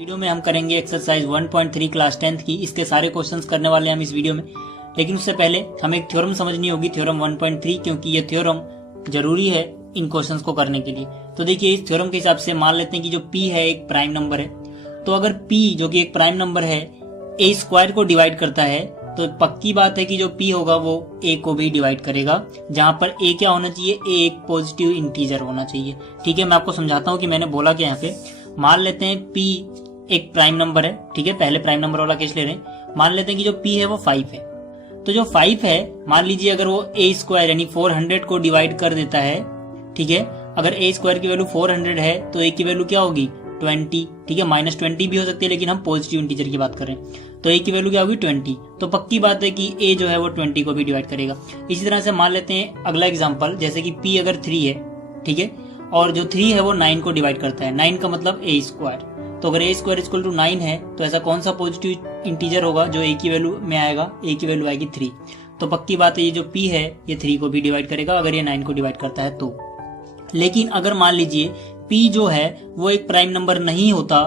Video में हम करेंगे एक्सरसाइज 1.3 क्लास 10th की। इसके सारे क्वेश्चंस करने वाले हैं हम इस वीडियो में, लेकिन उससे पहले हमें एक थ्योरम समझनी होगी, थ्योरम 1.3, क्योंकि ये थ्योरम जरूरी है इन क्वेश्चंस को करने के लिए। तो देखिए, इस थ्योरम के हिसाब से मान लेते हैं कि जो p है एक प्राइम नंबर है, तो अगर p जो कि एक प्राइम नंबर है a स्क्वायर को डिवाइड करता है, तो पक्की बात है कि जो p होगा वो a को भी डिवाइड करेगा, जहां पर a क्या होना चाहिए, a एक पॉजिटिव इंटीजर होना चाहिए। ठीक है, मैं आपको समझाता हूं कि मैंने बोला क्या। यहाँ पे मान लेते हैं p एक प्राइम नंबर है। ठीक है, पहले प्राइम नंबर वाला केस ले रहे हैं। मान लेते हैं कि जो p है वो 5 है। तो जो 5 है, मान लीजिए अगर वो a स्क्वायर यानी 400 को डिवाइड कर देता है। ठीक है, अगर a स्क्वायर की वैल्यू 400 है तो a की वैल्यू क्या होगी, 20। ठीक है, -20 भी हो सकती है, लेकिन हम पॉजिटिव इंटीजर की बात करें तो a की वैल्यू क्या होगी, 20। तो पक्की बात है कि a जो है वो 20 को भी डिवाइड करेगा। इसी तरह से मान लेते हैं अगला एग्जांपल, जैसे कि p अगर 3 है, ठीक है, और जो 3 है वो 9 को डिवाइड करता है। 9 का मतलब a स्क्वायर। तो अगर a स्क्वायर इक्वल टू 9 है तो ऐसा कौन सा पॉजिटिव इंटीजर होगा जो a की वैल्यू में आएगा, a की वैल्यू आएगी 3। तो पक्की बात है ये जो p है ये 3 को भी डिवाइड करेगा अगर ये 9 को डिवाइड करता है तो। लेकिन अगर मान लीजिए p जो है वो एक प्राइम नंबर नहीं होता,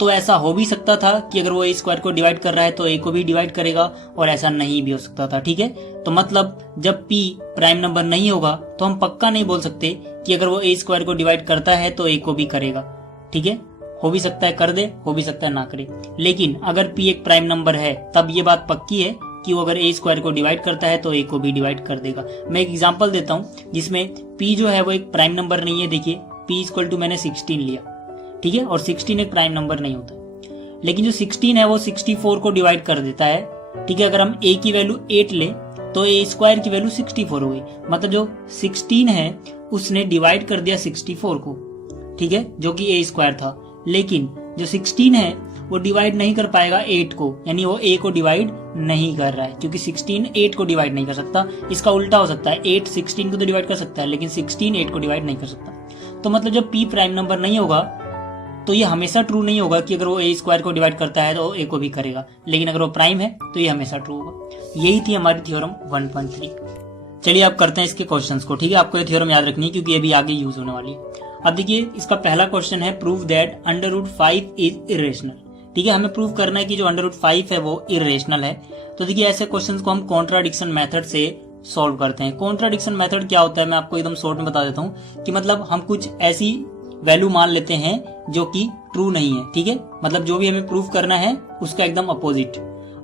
तो ऐसा हो भी सकता था कि अगर वो a स्क्वायर को डिवाइड कर रहा है तो a को भी डिवाइड करेगा, और ऐसा नहीं भी हो सकता था। ठीक है, तो मतलब जब p प्राइम नंबर नहीं होगा तो हम पक्का नहीं बोल सकते कि अगर वो a स्क्वायर को डिवाइड करता है तो a को भी करेगा। ठीक है, हो भी सकता है कर दे, हो भी सकता है ना करे। लेकिन अगर p एक प्राइम नंबर है तब ये बात पक्की है कि वो अगर a स्क्वायर को डिवाइड करता है तो a को भी डिवाइड कर देगा। मैं एक एग्जांपल देता हूं जिसमें p जो है वो एक प्राइम नंबर नहीं है। देखिए, p इक्वल टू मैंने 16 लिया, ठीक है, और 16 एक प्राइम नंबर नहीं होता, लेकिन जो 16 है वो 64 को डिवाइड कर देता है। ठीक है, अगर हम a की वैल्यू 8 ले तो a स्क्वायर की वैल्यू 64 हो गई, मतलब जो 16 है उसने डिवाइड कर दिया 64 को। ठीक है, जो कि a स्क्वायर था, लेकिन जो 16 है वो डिवाइड नहीं कर पाएगा 8 को, यानी वो a को डिवाइड नहीं कर रहा है, क्योंकि 16 8 को डिवाइड नहीं कर सकता। इसका उल्टा हो सकता है, 8 16 को तो डिवाइड कर सकता है, लेकिन 16 8 को डिवाइड नहीं कर सकता। तो मतलब जब p प्राइम नंबर नहीं होगा तो ये हमेशा ट्रू नहीं होगा कि अगर वो a स्क्वायर को डिवाइड करता है तो a को भी करेगा, लेकिन अगर वो प्राइम है तो ये हमेशा ट्रू होगा। यही थी हमारी थ्योरम 1.3। चलिए आप करते हैं इसके क्वेश्चंस को। ठीक है, आपको ये थ्योरम याद रखनी है क्योंकि ये भी आगे यूज होने वाली है। अब देखिए, इसका पहला क्वेश्चन है, प्रूव दैट √5 इज इरेशनल। ठीक है, हमें प्रूव करना है कि जो √5 है वो इरेशनल है। तो देखिए, ऐसे क्वेश्चंस को हम कॉन्ट्राडिक्शन मेथड से सॉल्व करते हैं। कॉन्ट्राडिक्शन मेथड क्या होता है, मैं आपको एकदम शॉर्ट में बता देता हूँ कि मतलब हम कुछ ऐसी वैल्यू मान लेते हैं जो कि ट्रू नहीं है। ठीक है, मतलब जो भी हमें प्रूव करना है उसका एकदम अपोजिट,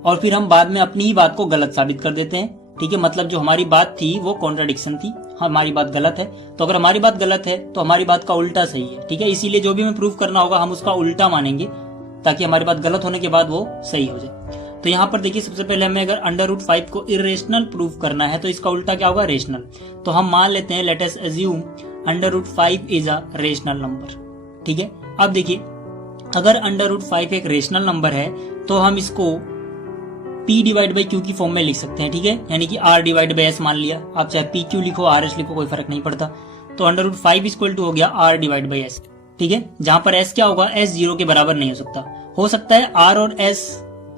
और फिर हम बाद में अपनी ही बात को गलत साबित कर देते हैं। ठीक है, मतलब जो हमारी बात थी वो कॉन्ट्राडिक्शन थी, हमारी बात गलत है, तो अगर हमारी बात गलत है तो हमारी बात का उल्टा सही है। ठीक है, इसीलिए जो भी हमें प्रूव करना होगा हम उसका उल्टा मानेंगे, ताकि हमारी बात गलत होने के बाद वो सही हो जाए। तो यहाँ पर देखिए, सबसे पहले हमें अगर √5 को इरेशनल प्रूव करना है तो इसका उल्टा क्या होगा, रेशनल। तो हम मान लेते हैं, let us assume √5 is a rational number. ठीक है, अब देखिए, अगर √5 एक रेशनल नंबर है तो हम इसको p डिवाइड बाई q की फॉर्म में लिख सकते हैं। ठीक है, यानी कि r डिवाइड बाई s मान लिया, आप चाहे p q लिखो r s लिखो, कोई फर्क नहीं पड़ता। तो √5 इक्वल टू हो गया r डिवाइड बाई s। ठीक है, जहां पर s क्या होगा, s 0 के बराबर नहीं हो सकता है r और s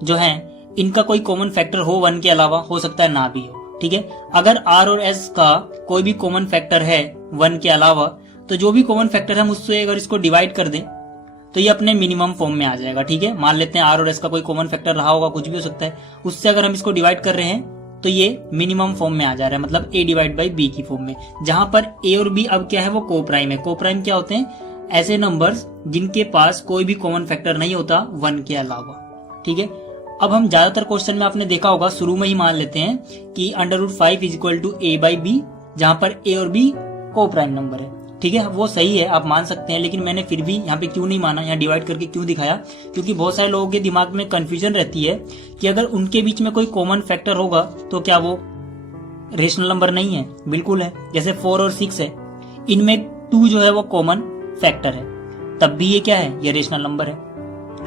जो है इनका कोई कॉमन फैक्टर हो 1 के अलावा, हो सकता है ना भी हो। ठीक है, अगर r और s का कोई भी कॉमन फैक्टर है 1 के अलावा, तो जो भी कॉमन फैक्टर है हम उससे अगर इसको डिवाइड कर दें तो ये अपने मिनिमम फॉर्म में आ जाएगा। ठीक है, मान लेते हैं r और s का कोई कॉमन फैक्टर रहा होगा, कुछ भी हो सकता है, उससे अगर हम इसको डिवाइड कर रहे हैं तो ये मिनिमम फॉर्म में आ जा रहा है, मतलब a डिवाइड बाई b की फॉर्म में, जहां पर a और b अब क्या है, वो को प्राइम है। को प्राइम क्या होते हैं, ऐसे नंबर्स जिनके पास कोई भी कॉमन फैक्टर नहीं होता 1 के अलावा। ठीक है, अब हम ज्यादातर क्वेश्चन में आपने देखा होगा शुरू में ही मान लेते हैं कि √5 is equal to a by b, जहां पर a और b को प्राइम नंबर है। ठीक है, वो सही है, आप मान सकते हैं, लेकिन मैंने फिर भी यहाँ पे क्यों नहीं माना, यहाँ डिवाइड करके क्यों दिखाया, क्योंकि बहुत सारे लोगों के दिमाग में कंफ्यूजन रहती है कि अगर उनके बीच में कोई कॉमन फैक्टर होगा तो क्या वो रेशनल नंबर नहीं है। बिल्कुल है, जैसे 4 और 6 है, इनमें 2 जो है वो कॉमन फैक्टर है, तब भी ये क्या है, ये रेशनल नंबर है।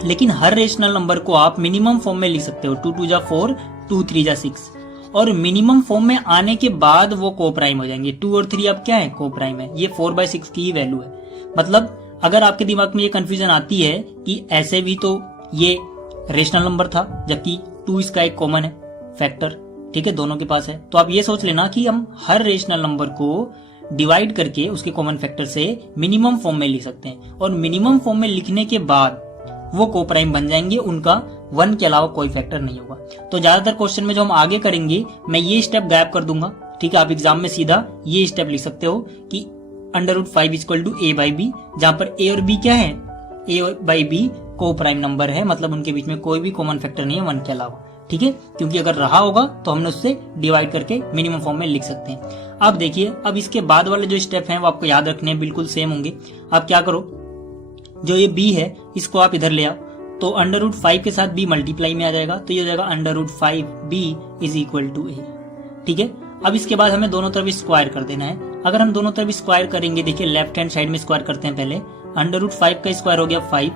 लेकिन हर रेशनल नंबर को आप मिनिमम फॉर्म में लिख सकते हो, 2 2 जा 4, 2 3 जा 6, और मिनिमम फॉर्म में आने के बाद वो को प्राइम हो जाएंगे। 2 और 3 अब क्या है, को प्राइम है। ये 4/6 की ही वैल्यू है। मतलब अगर आपके दिमाग में ये कंफ्यूजन आती है कि ऐसे भी तो ये रेशनल नंबर था, जबकि 2 इसका एक कॉमन है फैक्टर, ठीक है, दोनों के पास है, तो आप ये सोच लेना कि हम हर रेशनल नंबर को डिवाइड करके उसके कॉमन फैक्टर से मिनिमम फॉर्म में लिख सकते हैं। और मिनिमम फॉर्म में लिखने के बाद वो को प्राइम बन जाएंगे, उनका 1 के अलावा कोई फैक्टर नहीं होगा। तो ज्यादातर क्वेश्चन में जो हम आगे करेंगे मैं ये स्टेप गायब कर दूंगा, ठीक है। आप एग्जाम में सीधा ये स्टेप लिख सकते हो कि √5 equal to a by B, जहां पर a और b क्या है, a by B coprime number है, मतलब उनके बीच में कोई भी कॉमन फैक्टर नहीं है 1 के अलावा, ठीक है। क्योंकि अगर रहा होगा तो हमने उससे डिवाइड करके मिनिमम फॉर्म में लिख सकते हैं। अब देखिए, अब इसके बाद वाले जो स्टेप हैं वो आपको याद रखने हैं, बिल्कुल सेम होंगे। आप क्या करो, जो ये b है इसको आप इधर ले आओ, तो √5 के साथ b मल्टीप्लाई में आ जाएगा, तो ये हो जाएगा √5b is equal to a, ठीक है। अब इसके बाद हमें दोनों तरफ स्क्वायर कर देना है। अगर हम दोनों तरफ स्क्वायर करेंगे, देखिए लेफ्ट हैंड साइड में स्क्वायर करते हैं पहले, √5 का स्क्वायर हो गया 5,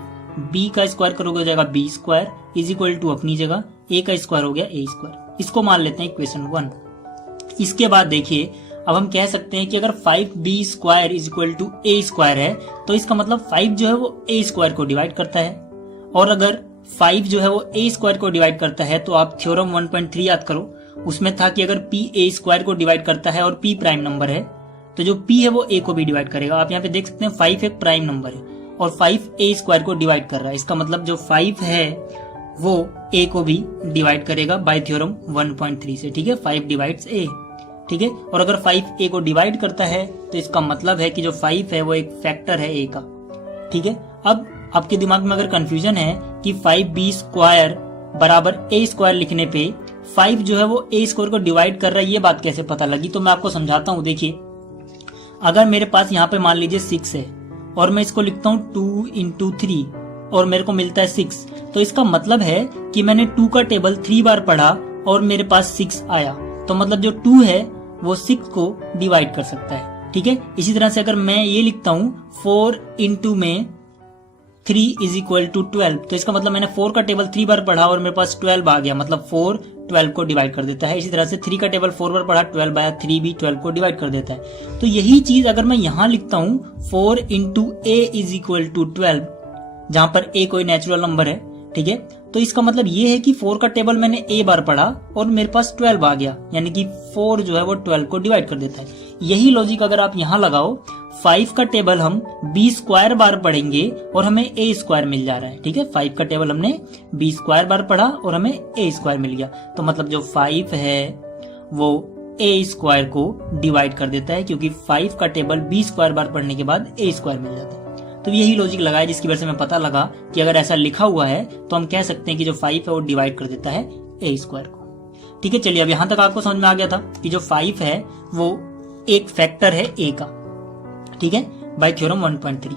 b का स्क्वायर करोगे हो जाएगा b square is equal to अपनी जगह a का स्क्वायर हो गया a स्क्वायर। इसको मान लेते हैं इक्वेशन 1। इसके बाद देखिए, अब हम कह सकते हैं कि अगर 5b square is equal to a square है, तो इसका मतलब 5 जो है वो a स्क्वायर को डिवाइड करता है, और अगर 5 जो है वो a स्क्वायर को डिवाइड करता है तो आप थ्योरम 1.3 याद करो, उसमें था कि अगर p a स्क्वायर को डिवाइड करता है और p प्राइम नंबर है, तो जो p है वो a को भी डिवाइड करेगा। आप यहाँ पे देख सकते हैं 5 एक प्राइम नंबर है और 5 a स्क्वायर को डिवाइड कर रहा है, इसका मतलब जो 5 है वो a को भी डिवाइड करेगा बाय थ्योरम 1.3 से, ठीक है। 5 डिवाइड्स a, ठीक है। और अगर 5 a को डिवाइड करता है तो इसका मतलब है कि जो 5 है वो एक फैक्टर है a का, ठीक है। अब आपके दिमाग में अगर कंफ्यूजन है कि 5b स्क्वायर बराबर a स्क्वायर लिखने पे 5 जो है वो a स्क्वायर को डिवाइड कर रहा है, ये बात कैसे पता लगी, तो मैं आपको समझाता हूँ। देखिए, अगर मेरे पास यहाँ पे मान लीजिए 6 है और मैं इसको लिखता हूँ 2 into 3 और मेरे को मिलता है 6, तो इसका मतलब है कि मैंने 2 का टेबल 3 बार पढ़ा और मेरे पास 6 आया, तो मतलब जो 2 है वो 6 को डिवाइड कर सकता है, ठीक है। इसी तरह से अगर मैं ये लिखता हूँ 4 into में 3 इज इक्वल टू 12, तो इसका मतलब मैंने 4 का टेबल 3 बार पढ़ा और मेरे पास 12 आ गया, मतलब 4 12 को डिवाइड कर देता है। इसी तरह से 3 का टेबल 4 बार पढ़ा, 12 आया, 3 भी 12 को डिवाइड कर देता है। तो यही चीज अगर मैं यहाँ लिखता हूँ 4 into a is equal to 12, जहां पर a कोई नेचुरल नंबर है, ठीक है, तो इसका मतलब ये है कि 4 का टेबल मैंने a बार पढ़ा और मेरे पास 12 आ गया, यानी कि 4 जो है वो 12 को डिवाइड कर देता है। यही लॉजिक अगर आप यहाँ लगाओ, 5 का टेबल हम b स्क्वायर बार पढ़ेंगे और हमें a स्क्वायर मिल जा रहा है, ठीक है। 5 का टेबल हमने b स्क्वायर बार पढ़ा और हमें a स्क्वायर मिल गया, तो मतलब जो 5 है वो a स्क्वायर को डिवाइड कर देता है, क्योंकि 5 का टेबल b स्क्वायर बार पढ़ने के बाद a स्क्वायर मिल जाता है। तो यही लॉजिक लगाया, जिसकी वजह से मैं पता लगा कि अगर ऐसा लिखा हुआ है तो हम कह सकते हैं कि जो 5 है वो डिवाइड कर देता है a स्क्वायर को, ठीक है। चलिए, अब यहां तक आपको समझ में आ गया था कि जो 5 है वो एक फैक्टर है a का, ठीक है, बाय थ्योरम 1.3।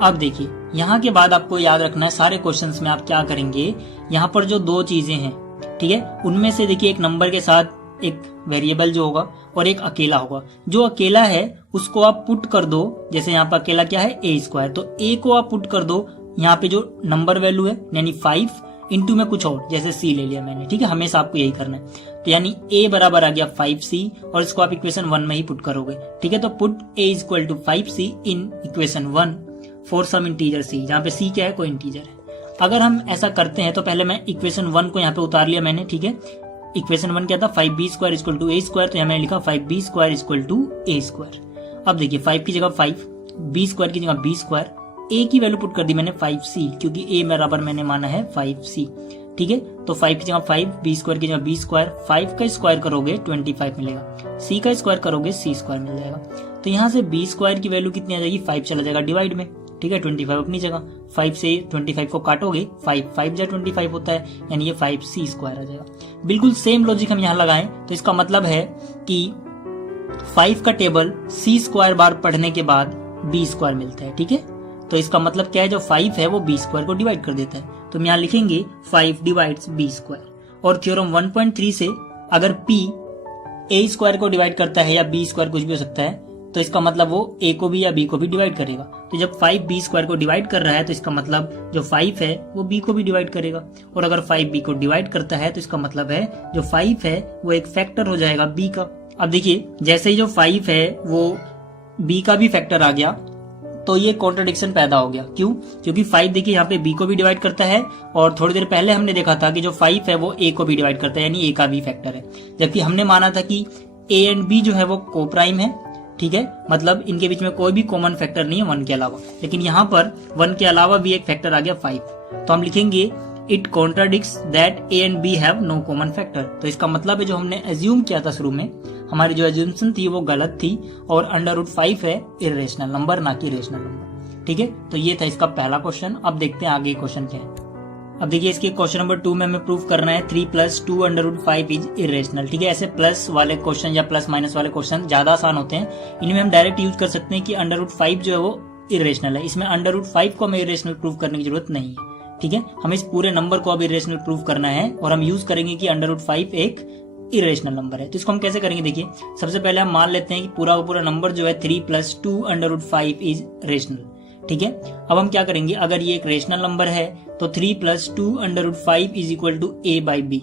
अब देखिए, यहाँ के बाद आपको याद रखना है सारे क्वेश्चंस में आप क्या करेंगे, यहाँ पर जो 2 चीजें हैं, ठीक है, उनमें से देखिए एक नंबर के साथ एक वेरिएबल जो होगा और एक अकेला होगा। जो अकेला है उसको आप पुट कर दो, जैसे यहाँ पर अकेला क्या है a स्क्वायर, तो a को आप पुट कर दो यहाँ पे जो नंबर वैल्यू है, यानी 5 इंटू में कुछ और, जैसे c ले लिया मैंने, ठीक है। हमेशा आपको यही करना है, तो यानी a बराबर आ गया 5c और इसको आप इक्वेशन 1 में ही पुट करोगे, ठीक है। तो put a is equal to 5c in equation 1 for some integer c, जहाँ पे c क्या है, कोई इंटीजर है। अगर हम ऐसा करते हैं तो पहले मैं इक्वेशन 1 को यहाँ पे उतार लिया मैंने, ठीक है। इक्वेशन 1 क्या था, 5b square equal to a square, तो यहाँ मैंने लिखा 5b square equal to a square. अब देखिए, 5 की जगह 5, b स्क्वायर की जगह b स्क्वायर, a की वैल्यू पुट कर दी मैंने 5c, क्योंकि a बराबर मैंने माना है 5c, ठीक है। तो 5 की जगह 5, b स्क्वायर की जगह b स्क्वायर, 5 का स्क्वायर करोगे 25 मिलेगा, c का स्क्वायर करोगे c स्क्वायर मिल जाएगा। तो यहाँ से b स्क्वायर की वैल्यू कितनी आ जाएगी, 5 चला जाएगा डिवाइड में, ठीक है। 25 अपनी जगह, 5 से 25 को काटोगे, 5 जा 25 होता है, यानी ये 5c स्क्वायर आ जाएगा। बिल्कुल सेम लॉजिक हम यहाँ लगाएं तो इसका मतलब है कि 5 का टेबल c स्क्वायर बार पढ़ने के बाद b स्क्वायर मिलता है, ठीक है। तो इसका मतलब क्या है, जो 5 है वो b स्क्वायर को डिवाइड कर देता है, तो हम यहाँ लिखेंगे 5 डिवाइड्स b स्क्वायर। और थ्योरम 1.3 से अगर p a स्क्वायर को डिवाइड करता है या b स्क्वायर कुछ भी हो सकता है, तो इसका मतलब वो a को भी या b को भी डिवाइड करेगा। तो जब 5 b स्क्वायर को डिवाइड कर रहा है तो इसका मतलब जो 5 है वो b को भी डिवाइड करेगा, और अगर 5 b को डिवाइड करता है तो इसका मतलब है जो 5 है वो एक फैक्टर हो जाएगा b का। अब देखिए, जैसे ही जो 5 है वो b का भी फैक्टर आ गया तो ये कॉन्ट्रडिक्शन पैदा हो गया। क्यों? क्योंकि 5 देखिए यहाँ पे b को भी डिवाइड करता है, और थोड़ी देर पहले हमने देखा था कि जो 5 है वो a को भी डिवाइड करता है, यानी a का भी फैक्टर है। जबकि हमने माना था कि a एंड b जो है वो को प्राइम है, ठीक है, मतलब इनके बीच में कोई भी कॉमन फैक्टर नहीं है 1 के अलावा। लेकिन यहाँ पर 1 के अलावा भी एक फैक्टर आ गया 5, तो हम लिखेंगे it contradicts that A and B have no common factor. तो इसका मतलब है जो हमने एज्यूम किया था शुरू में, हमारी जो एज्यूम्शन थी वो गलत थी और √5 है इरेशनल नंबर, ना कि रेशनल नंबर। ठीक है, तो ये था इसका पहला क्वेश्चन। अब देखते हैं आगे क्वेश्चन क्या है। अब देखिए इसके क्वेश्चन नंबर 2 में हमें प्रूफ करना है 3 + 2 √5 इज इरेशनल। ठीक है, ऐसे प्लस वाले क्वेश्चन या प्लस माइनस वाले क्वेश्चन ज्यादा आसान होते हैं, इनमें हम डायरेक्ट यूज कर सकते हैं कि √5 जो है वो इरेशनल है। इसमें √5 को हमें इरेशनल प्रूफ करने की जरूरत नहीं है। ठीक है, हमें इस पूरे नंबर को अब इरेशनल प्रूफ करना है और हम यूज करेंगे कि √5 एक इरेशनल नंबर है। तो इसको हम कैसे करेंगे, देखिए सबसे पहले हम मान लेते हैं कि पूरा का पूरा नंबर जो है 3 + 2 √5 इज रेशनल। ठीक है, अब हम क्या करेंगे, अगर ये एक रेशनल नंबर है तो 3 + 2 √5 इज इक्वल टू a/b,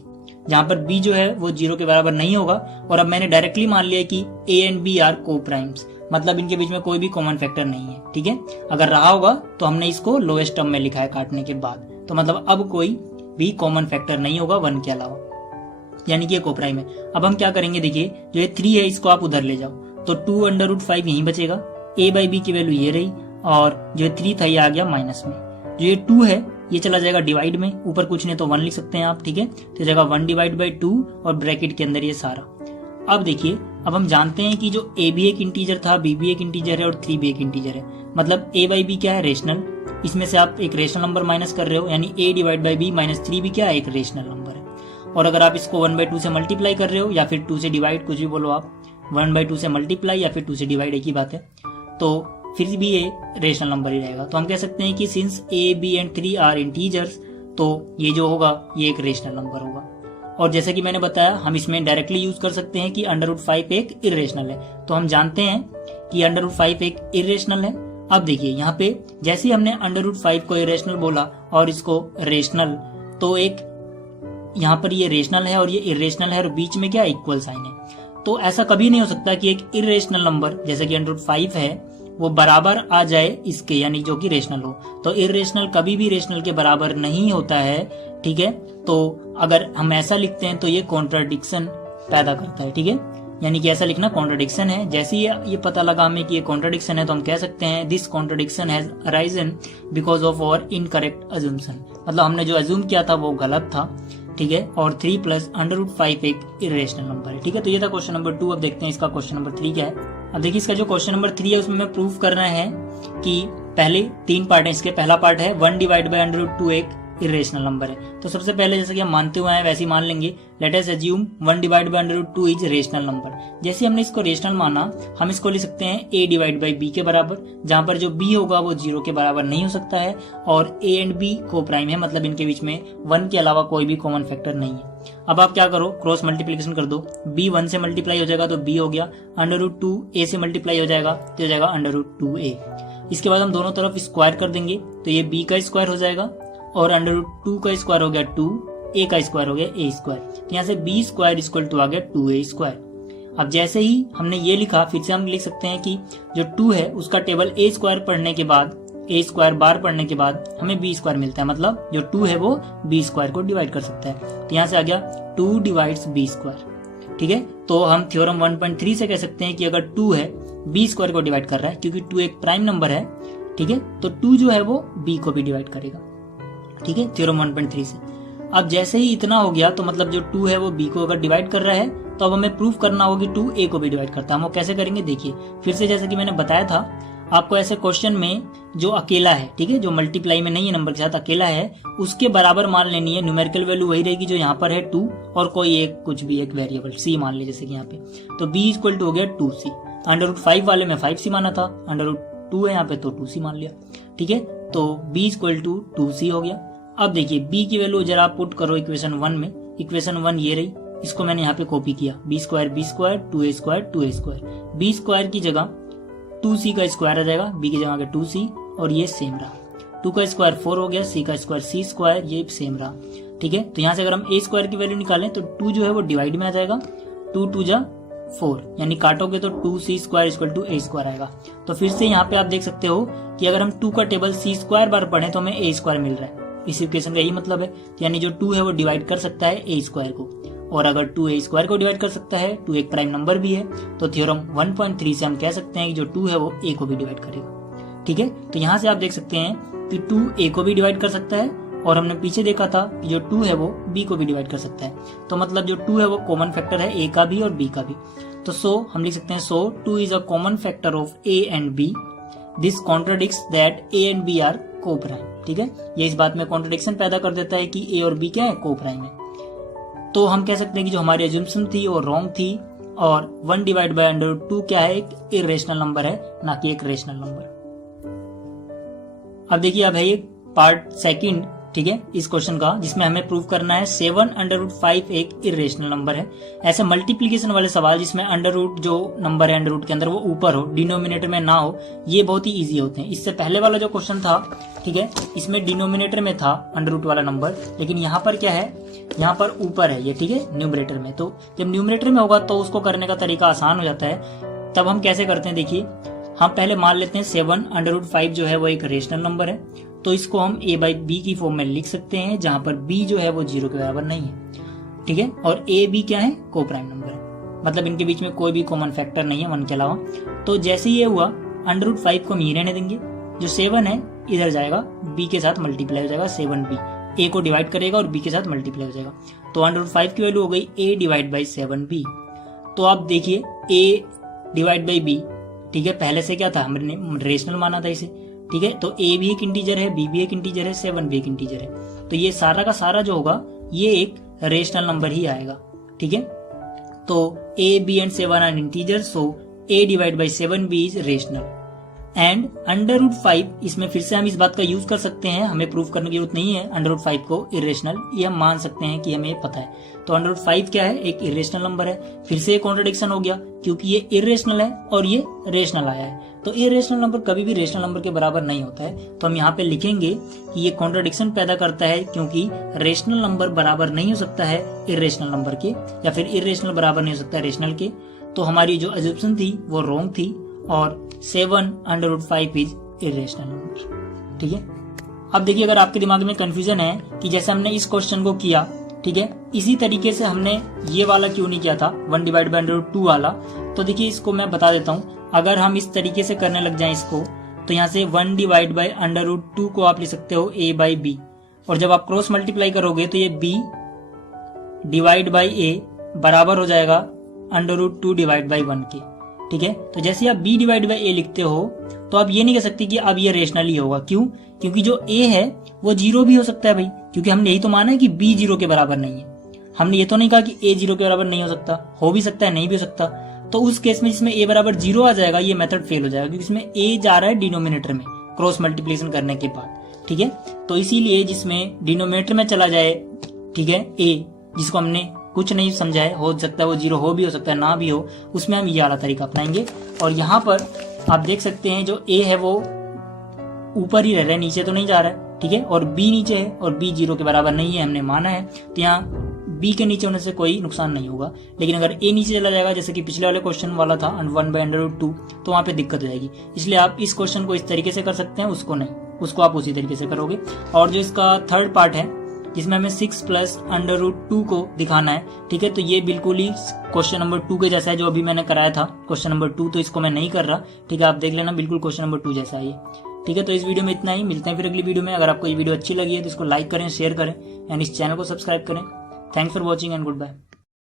जहां पर b जो है वो 0 के बराबर नहीं होगा। और अब मैंने डायरेक्टली मान लिया कि a एंड b आर को प्राइम्स, मतलब इनके बीच में कोई भी कॉमन फैक्टर नहीं है। ठीक है, अगर रहा होगा तो हमने इसको लोएस्ट टर्म में लिखा है काटने के बाद, तो मतलब अब कोई भी कॉमन फैक्टर नहीं होगा 1 के अलावा, यानी कि ये कोप्राइम है। अब हम क्या करेंगे, देखिए जो ये 3 है इसको आप उधर ले जाओ तो 2 √5 यहीं बचेगा, a/b की वैल्यू ये रही और जो 3 था ये आ गया माइनस में। जो ये 2 है ये चला जाएगा डिवाइड में, ऊपर कुछ नहीं तो 1 लिख सकते हैं आप। ठीक है, तो जगह 1/2 और ब्रैकेट के अंदर ये सारा। अब देखिए, अब हम जानते हैं कि जो a भी एक इंटीजर था, b भी एक इंटीजर है और 3 भी एक इंटीजर है, मतलब a/b क्या है, रेशनल। इसमें से आप एक रेशनल नंबर माइनस कर रहे हो, यानी a/b - 3 भी क्या है, एक रेशनल नंबर है। और अगर आप इसको 1/2 से मल्टीप्लाई कर रहे हो या फिर 2 से डिवाइड, कुछ भी बोलो आप, 1/2 से मल्टीप्लाई या फिर 2 से डिवाइड, एक ही बात है, तो फिर भी ये रेशनल नंबर ही रहेगा। तो हम कह सकते हैं कि since a, b and 3 are integers, तो ये जो होगा ये एक रेशनल नंबर होगा। और जैसे कि मैंने बताया, हम इसमें डायरेक्टली यूज कर सकते हैं कि √5 एक इरेशनल है। तो हम जानते हैं कि √5 एक इरेशनल है। अब देखिए यहाँ पे जैसे ही हमने √5 को इरेशनल बोला और इसको रेशनल, तो एक यहाँ पर ये रेशनल है और ये इरेशनल है और बीच में क्या इक्वल साइन है। तो ऐसा कभी नहीं हो सकता कि एक इरेशनल नंबर जैसे कि √5 है वो बराबर आ जाए इसके, यानी जो कि रेशनल हो। तो इरेशनल कभी भी रेशनल के बराबर नहीं होता है। ठीक है, तो अगर हम ऐसा लिखते हैं तो ये कॉन्ट्राडिक्शन पैदा करता है। ठीक है, यानी कि ऐसा लिखना कॉन्ट्राडिक्शन है। जैसे ही ये पता लगा हमें कि ये कॉन्ट्राडिक्शन है तो हम कह सकते हैं this contradiction has arisen because of our incorrect assumption, मतलब हमने जो अज्यूम किया था वो गलत था। ठीक है, और 3 + √5 एक इरेशनल नंबर है। ठीक है, तो ये था क्वेश्चन नंबर 2। अब देखते हैं इसका क्वेश्चन नंबर 3 क्या है। अब देखिए इसका जो क्वेश्चन नंबर 3 है उसमें हमें प्रूफ करना है कि पहले 3 पार्ट है इसके। पहला पार्ट है 1/√2 एक इरेशनल नंबर है। तो सबसे पहले जैसे कि हम मानते हुए हैं वैसे ही मान लेंगे, let us assume 1/√2 is rational number. जैसे हमने इसको रेशनल माना, हम इसको लिख सकते हैं a/b के बराबर, जहां पर जो b होगा वो 0 के बराबर नहीं हो सकता है और a एंड b को प्राइम है, मतलब इनके बीच में 1 के अलावा कोई भी कॉमन फैक्टर नहीं है। अब आप क्या करो, क्रॉस मल्टीप्लीकेशन कर दो, b 1 से मल्टीप्लाई हो जाएगा तो b हो गया, √2 a से मल्टीप्लाई हो जाएगा तो हो जाएगा √2a। इसके बाद हम दोनों तरफ स्क्वायर कर देंगे तो ये b का स्क्वायर हो जाएगा और √2 का स्क्वायर हो गया 2, a का स्क्वायर हो गया a स्क्वायर, तो यहाँ से b स्क्वायर इक्वल टू आ गया 2a स्क्वायर। अब जैसे ही हमने ये लिखा, फिर से हम लिख सकते हैं कि जो 2 है उसका टेबल a स्क्वायर पढ़ने के बाद, a स्क्वायर बार पढ़ने के बाद हमें b स्क्वायर मिलता है, मतलब जो 2 है वो b स्क्वायर को डिवाइड कर सकता है। तो यहाँ से आ गया 2 डिवाइड्स b स्क्वायर। ठीक है, तो हम थ्योरम 1.3 से कह सकते हैं कि अगर 2 है b स्क्वायर को डिवाइड कर रहा है, क्योंकि 2 एक प्राइम नंबर है। ठीक है, तो 2 जो है वो b को भी डिवाइड करेगा। ठीक है, थ्योरम 1.3 से। अब जैसे ही इतना हो गया तो मतलब जो 2 है वो b को अगर डिवाइड कर रहा है तो अब हमें प्रूफ करना होगी 2 a को भी डिवाइड करता है। हम वो कैसे करेंगे, देखिए फिर से जैसे कि मैंने बताया था आपको, ऐसे क्वेश्चन में जो अकेला है, ठीक है, जो मल्टीप्लाई में नहीं है नंबर के साथ अकेला है, उसके बराबर मान लेनी है। न्यूमेरिकल वैल्यू वही रहेगी जो यहाँ पर है 2 और कोई एक कुछ भी एक वेरिएबल c मान ले, जैसे कि यहाँ पे, तो b इक्वल टू हो गया 2c। √5 वाले में 5c माना था, √2 है यहाँ पे तो 2c मान लिया। ठीक है, तो b इक्वल टू 2c हो गया। अब देखिए b की वैल्यू जरा आप पुट करो इक्वेशन 1 में, इक्वेशन 1 ये रही, इसको मैंने यहाँ पे कॉपी किया, b square 2a square, b square की जगह 2c का स्क्वायर आ जाएगा, b की जगह आ गया 2c और ये सेम रहा, 2 का स्क्वायर 4 हो गया, c का स्क्वायर c स्क्वायर, ये सेम रहा। ठीक है, तो यहाँ से अगर हम a स्क्वायर की वैल्यू निकालें तो 2 जो है वो डिवाइड में आ जाएगा, 2 2 जा 4, यानी काटोगे तो 2c square equal to a square आएगा। तो फिर से यहाँ पे आप देख सकते हो कि अगर हम 2 का टेबल c स्क्वायर बार पढ़ें तो हमें a स्क्वायर मिल रहा है। इस इक्वेशन का यही मतलब है, यानी जो 2 है वो डिवाइड कर सकता है a स्क्वायर को। और अगर 2a स्क्वायर को डिवाइड कर सकता है, 2 एक प्राइम नंबर भी है, तो थ्योरम 1.3 से हम कह सकते हैं कि जो 2 है वो a को भी डिवाइड करेगा। ठीक है, तो यहाँ से आप देख सकते हैं कि 2 a को भी डिवाइड कर सकता है और हमने पीछे देखा था कि जो 2 है वो b को भी डिवाइड कर सकता है। तो मतलब जो 2 है वो कॉमन फैक्टर है a का भी और b का भी। तो सो हम लिख सकते हैं so 2 is a common factor of a and b। This contradicts that a and b are coprime. ठीक है, ये इस बात में कॉन्ट्रडिक्शन पैदा कर देता है कि a और b क्या है, को प्राइम है। तो हम कह सकते हैं कि जो हमारी एज्यूम्पशन थी वो रॉन्ग थी और 1 डिवाइड बाय √2 क्या है, एक इरेशनल नंबर है, ना कि एक रेशनल नंबर। अब देखिए अब है ये पार्ट सेकंड, ठीक है, इस क्वेश्चन का, जिसमें हमें प्रूव करना है 7√5 एक इरेशनल नंबर है। ऐसे मल्टीप्लीकेशन वाले सवाल जिसमें अंडर जो नंबर है अंडर के अंदर वो ऊपर हो, डिनोमिनेटर में ना हो, ये बहुत ही इजी होते हैं। इससे पहले वाला जो क्वेश्चन था, ठीक है, इसमें डिनोमिनेटर में था अंडर वाला नंबर, लेकिन यहाँ पर क्या है, यहाँ पर ऊपर है ये, ठीक है, न्यूमरेटर में। तो जब न्यूमरेटर में होगा तो उसको करने का तरीका आसान हो जाता है। तब हम कैसे करते हैं, देखिए हम पहले मान लेते हैं 7√5 जो है वो एक रेशनल नंबर है, तो इसको हम a/b की फॉर्म में लिख सकते हैं, जहां पर b जो है वो 0 के बराबर नहीं है। ठीक है, और a b क्या है, को प्राइम नंबर है, मतलब इनके बीच में कोई भी कॉमन फैक्टर नहीं है 1 के अलावा। तो जैसे ये हुआ √5 को हम ही रहने देंगे, जो 7 है इधर जाएगा, b के साथ मल्टीप्लाई हो जाएगा, 7b a को डिवाइड करेगा और b के साथ मल्टीप्लाई हो जाएगा। तो √5 की वैल्यू हो गई a डिवाइड बाई 7b। तो आप देखिए a डिवाइड बाई b, ठीक है, पहले से क्या था, हमने रेशनल माना था इसे। ठीक है, तो a भी एक इंटीजर है, b भी एक इंटीजर है, 7 भी एक इंटीजर है, तो ये सारा का सारा जो होगा ये एक रेशनल नंबर ही आएगा। ठीक है, तो a b and 7 are integer, so a divide by 7b is rational and √5। इसमें फिर से हम इस बात का यूज कर सकते हैं, हमें प्रूव करने की जरूरत नहीं है √5 को इरेशनल, ये हम मान सकते हैं कि हमें पता है। तो √5 क्या है, एक इरेशनल नंबर है। फिर से एक कॉन्ट्रडिक्शन हो गया क्योंकि ये इरेशनल है और ये रेशनल आया है, तो इरेशनल नंबर कभी भी रेशनल नंबर के बराबर नहीं होता है। तो हम यहाँ पे लिखेंगे कि ये कॉन्ट्रडिक्शन पैदा करता है क्योंकि रेशनल नंबर बराबर नहीं हो सकता है इरेशनल नंबर के, या फिर इरेशनल बराबर नहीं हो सकता है रेशनल के। तो हमारी जो अजम्पशन थी वो रॉन्ग थी और 7√5 इज इरेशनल नंबर। ठीक है, अब देखिए अगर आपके दिमाग में कंफ्यूजन है कि जैसे हमने इस क्वेश्चन को किया, ठीक है, इसी तरीके से हमने ये वाला क्यों नहीं किया था 1 डिवाइड बाई √2 वाला, तो देखिए इसको मैं बता देता हूँ। अगर हम इस तरीके से करने लग जाएं इसको, तो यहाँ से 1 डिवाइड बाई √2 को आप लिख सकते हो a बाई b, और जब आप क्रॉस मल्टीप्लाई करोगे तो ये b डिवाइड बाई a बराबर हो जाएगा √2 डिवाइड बाई 1 के। ठीक है, तो जैसे आप b डिवाइड बाई a लिखते हो तो आप ये नहीं कह सकते कि अब ये रेशनल ही होगा। क्यों? क्योंकि जो a है वो 0 भी हो सकता है भाई, क्योंकि हमने यही तो माना है कि b 0 के बराबर नहीं है। हमने ये तो नहीं कहा कि a 0 के बराबर नहीं हो सकता, हो भी सकता है, नहीं भी हो सकता। तो उस केस में जिसमें a बराबर 0 आ जाएगा ये मेथड फेल हो जाएगा, क्योंकि इसमें a जा रहा है डिनोमिनेटर में क्रॉस मल्टीप्लिकेशन करने के बाद। ठीक है, तो इसीलिए जिसमें डिनोमिनेटर में चला जाए, ठीक है, a जिसको हमने कुछ नहीं समझा है, हो सकता है वो 0 हो भी हो सकता है ना भी हो, उसमें हम ये वाला तरीका अपनाएंगे। और यहाँ पर आप देख सकते हैं जो a है वो ऊपर ही रह रहा है, नीचे तो नहीं जा रहा है। ठीक है, और b नीचे है और b 0 के बराबर नहीं है, हमने माना है, तो यहाँ b के नीचे होने से कोई नुकसान नहीं होगा। लेकिन अगर a नीचे चला जाएगा, जैसे कि पिछले वाले क्वेश्चन वाला था 1 बाई √2, तो वहां पे दिक्कत हो जाएगी। इसलिए आप इस क्वेश्चन को इस तरीके से कर सकते हैं, उसको नहीं, उसको आप उसी तरीके से करोगे। और जो इसका थर्ड पार्ट है जिसमें हमें 6 प्लस √2 को दिखाना है, ठीक है, तो ये बिल्कुल ही क्वेश्चन नंबर 2 के जैसा है जो अभी मैंने कराया था क्वेश्चन नंबर 2, तो इसको मैं नहीं कर रहा। ठीक है, आप देख लेना, बिल्कुल क्वेश्चन नंबर 2 जैसा है ये। ठीक है, तो इस वीडियो में इतना ही, मिलते हैं फिर अगली वीडियो में। अगर आपको ये वीडियो अच्छी लगी है तो इसको लाइक करें, शेयर करें एंड इस चैनल को सब्सक्राइब करें। Thanks for watching and good bye.